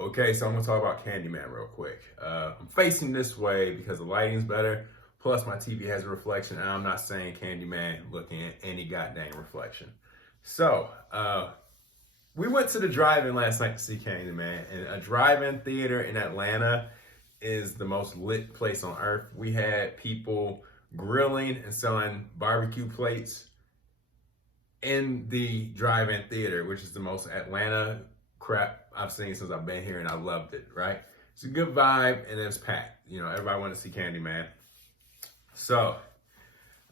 Okay, so I'm gonna talk about Candyman real quick. I'm facing this way because the lighting's better. Plus, my TV has a reflection, and I'm not saying Candyman looking at any goddamn reflection. So, we went to the drive-in last night to see Candyman, and a drive-in theater in Atlanta is the most lit place on earth. We had people grilling and selling barbecue plates in the drive-in theater, which is the most Atlanta crap I've seen since I've been here, and I loved it, right? It's a good vibe, and it's packed. You know, everybody wanted to see Candyman. So,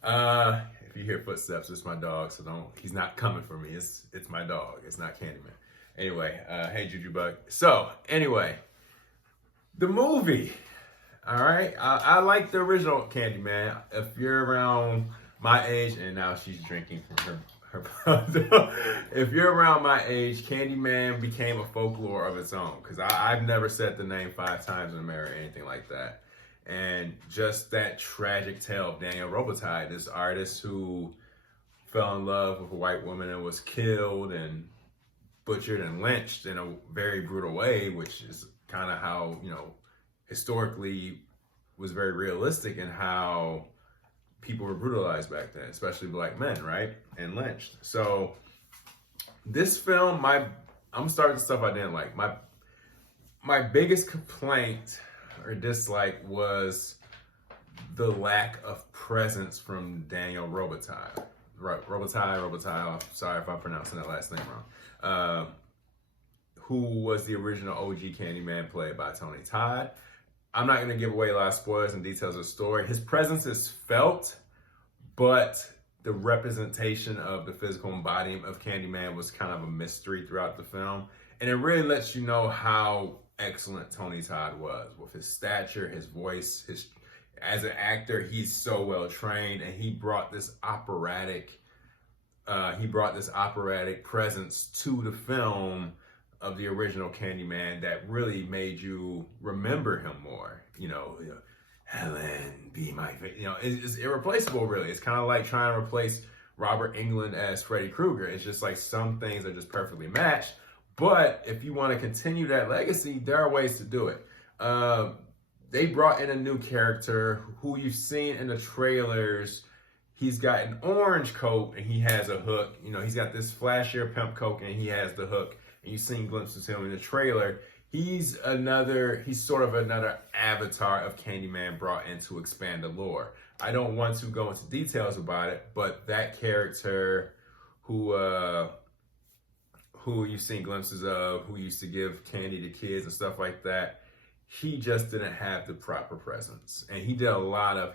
if you hear footsteps, it's my dog, so he's not coming for me. It's my dog. It's not Candyman. Anyway, hey, Juju Bug. So, anyway, the movie, all right? I like the original Candyman. If you're around my age, and now she's drinking from her if you're around my age, Candyman became a folklore of its own, because I've never said the name 5 times in a mirror or anything like that. And just that tragic tale of Daniel Robitaille, this artist who fell in love with a white woman and was killed and butchered and lynched in a very brutal way, which is kind of how, you know, historically was very realistic in how people were brutalized back then, especially black men, right? And lynched. So this film, I'm starting with stuff I didn't like. My biggest complaint or dislike was the lack of presence from Daniel Robitaille. Robitaille, I'm sorry if I'm pronouncing that last name wrong. Who was the original OG Candyman, played by Tony Todd. I'm not going to give away a lot of spoilers and details of the story. His presence is felt, but the representation of the physical embodiment of Candyman was kind of a mystery throughout the film. And it really lets you know how excellent Tony Todd was with his stature, his voice, as an actor, he's so well trained, and he brought this operatic presence to the film of the original Candyman that really made you remember him more. You know, Helen, be my face. You know, it's irreplaceable, really. It's kind of like trying to replace Robert Englund as Freddy Krueger. It's just like some things are just perfectly matched. But if you want to continue that legacy, there are ways to do it. They brought in a new character who you've seen in the trailers. He's got an orange coat and he has a hook. You know, he's got this flashier pimp coat and he has the hook. And you've seen glimpses of him in the trailer. He's sort of another avatar of Candyman brought in to expand the lore. I don't want to go into details about it, but that character who you've seen glimpses of, who used to give candy to kids and stuff like that, he just didn't have the proper presence. And he did a lot of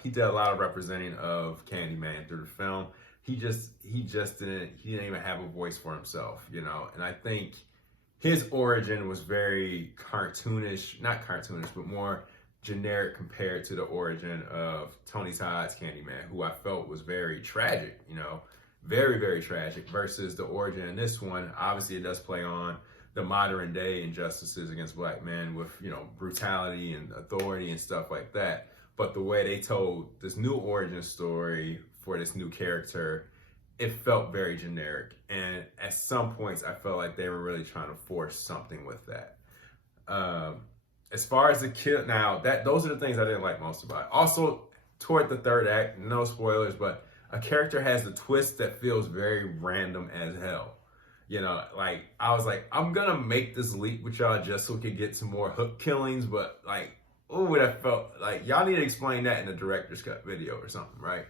representing of Candyman through the film. He didn't even have a voice for himself, you know. And I think his origin was very cartoonish, not cartoonish, but more generic compared to the origin of Tony Todd's Candyman, who I felt was very tragic, you know, very, very tragic, versus the origin in this one. Obviously, it does play on the modern day injustices against black men with, you know, brutality and authority and stuff like that. But the way they told this new origin story for this new character, it felt very generic. And at some points, I felt like they were really trying to force something with that. As far as the kill, now those are the things I didn't like most about it. Also, toward the third act, no spoilers, but a character has a twist that feels very random as hell. You know, like, I was like, I'm gonna make this leap with y'all just so we can get some more hook killings, but like, oh, that felt like y'all need to explain that in the director's cut video or something, right?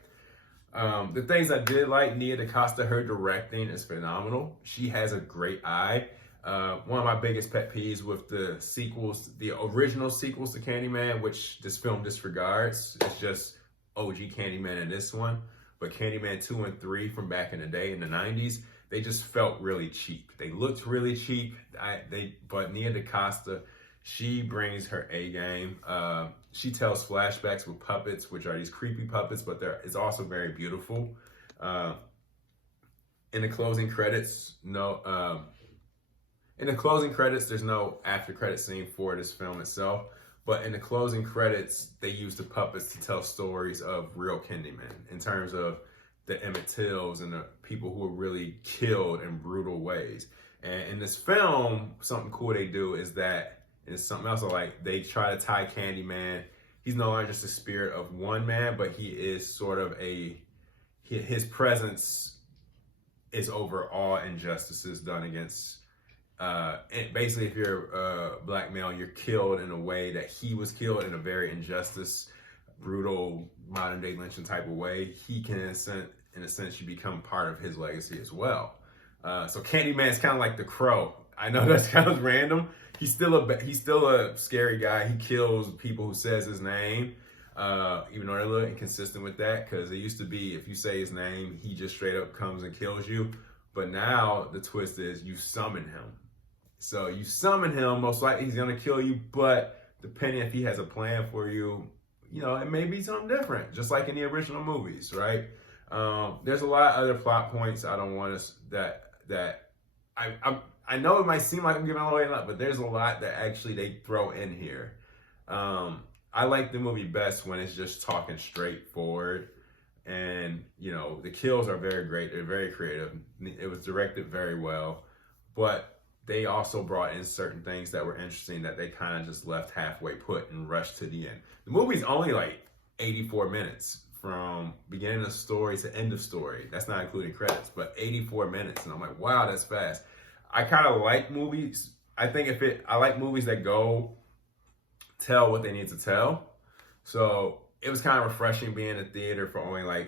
The things I did like, Nia DaCosta, her directing is phenomenal. She has a great eye. One of my biggest pet peeves with the sequels, the original sequels to Candyman, which this film disregards, it's just OG Candyman in this one. But Candyman 2 and 3 from back in the day in the 90s, they just felt really cheap. They looked really cheap. But Nia DaCosta, she brings her A game. She tells flashbacks with puppets, which are these creepy puppets, but it's also very beautiful. In the closing credits, there's no after credit scene for this film itself. But in the closing credits, they use the puppets to tell stories of real Candyman in terms of the Emmett Tills and the people who were really killed in brutal ways. And in this film, something cool they do is that And it's something else. Like they try to tie Candyman. He's no longer just the spirit of one man, but he is sort of his presence is over all injustices done against. And basically, if you're a black male, you're killed in a way that he was killed in a very injustice, brutal, modern day lynching type of way. He can, in a sense, you become part of his legacy as well. So Candyman's kind of like the Crow. I know that sounds random. He's still a scary guy. He kills people who says his name, even though they're a little inconsistent with that, because it used to be if you say his name, he just straight up comes and kills you. But now the twist is you summon him. So you summon him, most likely he's gonna kill you, but depending if he has a plan for you, it may be something different, just like in the original movies, right? There's a lot of other plot points I don't want to, I know it might seem like I'm giving away a lot, but there's a lot that actually they throw in here. I like the movie best when it's just talking straightforward, and the kills are very great. They're very creative. It was directed very well, but they also brought in certain things that were interesting that they kind of just left halfway put and rushed to the end. The movie's only like 84 minutes from beginning of story to end of story. That's not including credits, but 84 minutes. And I'm like, wow, that's fast. I kind of like movies. I like movies that tell what they need to tell. So it was kind of refreshing being in the theater for only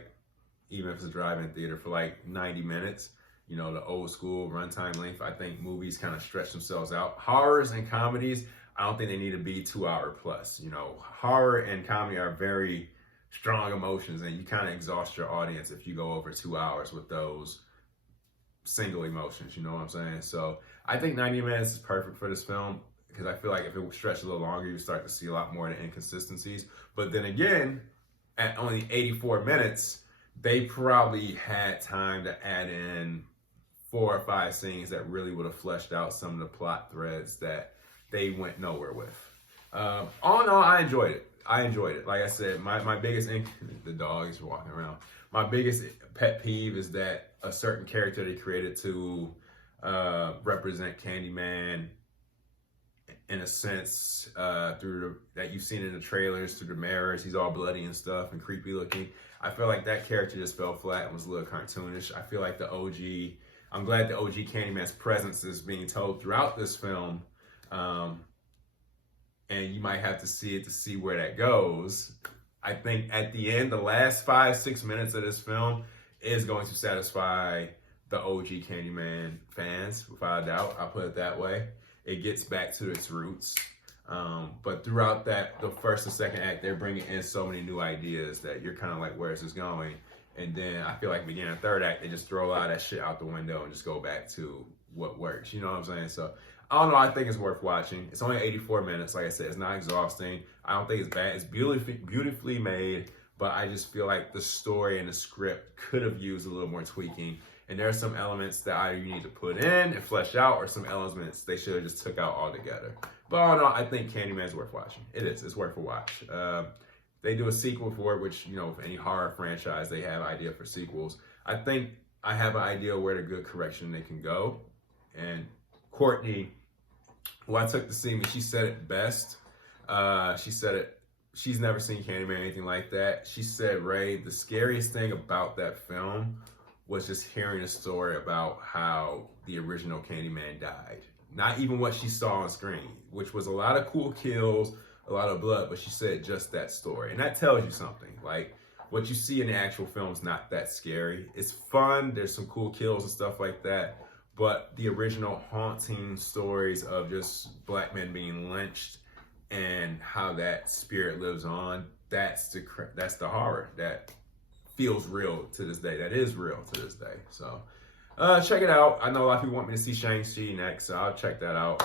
even if it's a drive-in theater, for 90 minutes. The old school runtime length. I think movies kind of stretch themselves out. Horrors and comedies, I don't think they need to be 2 hour plus. Horror and comedy are very strong emotions, and you kind of exhaust your audience if you go over 2 hours with those single emotions. You know what I'm saying? So I think 90 minutes is perfect for this film, because I feel like if it stretched a little longer, you start to see a lot more of the inconsistencies. But then again, at only 84 minutes, they probably had time to add in 4 or 5 scenes that really would have fleshed out some of the plot threads that they went nowhere with. All in all, I enjoyed it. Like I said, my biggest, the dog is walking around. My biggest pet peeve is that a certain character they created to represent Candyman, in a sense, that you've seen in the trailers, through the mirrors, he's all bloody and stuff and creepy looking. I feel like that character just fell flat and was a little cartoonish. I feel like I'm glad the OG Candyman's presence is being told throughout this film. And you might have to see it to see where that goes. I think at the end, the last 5-6 minutes of this film is going to satisfy the OG Candyman fans, without a doubt. I'll put it that way. It gets back to its roots. But throughout the first and second act, they're bringing in so many new ideas that you're kind of like, where is this going? And then I feel like beginning of third act, they just throw a lot of that shit out the window and just go back to what works. You know what I'm saying? So I don't know. I think it's worth watching. It's only 84 minutes. Like I said, it's not exhausting. I don't think it's bad. It's beautifully made, but I just feel like the story and the script could have used a little more tweaking. And there are some elements that either you need to put in and flesh out, or some elements they should have just took out altogether. But all in all, I think Candyman's worth watching. It is. It's worth a watch. They do a sequel for it, which, with any horror franchise, they have an idea for sequels. I think I have an idea where the good correction they can go. And Courtney, who I took to see me, she said it best. She said it. She's never seen Candyman or anything like that. She said, Ray, the scariest thing about that film was just hearing a story about how the original Candyman died. Not even what she saw on screen, which was a lot of cool kills, a lot of blood, but she said just that story. And that tells you something. Like, what you see in the actual film is not that scary. It's fun. There's some cool kills and stuff like that. But the original haunting stories of just black men being lynched and how that spirit lives on, that's the horror that feels real to this day. That is real to this day. So check it out. I know a lot of people want me to see Shang-Chi next, so I'll check that out.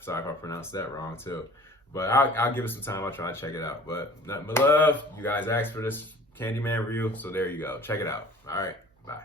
Sorry if I pronounced that wrong too. But I'll give it some time. I'll try to check it out. But nothing but love. You guys asked for this Candyman review, so there you go. Check it out. All right. Bye.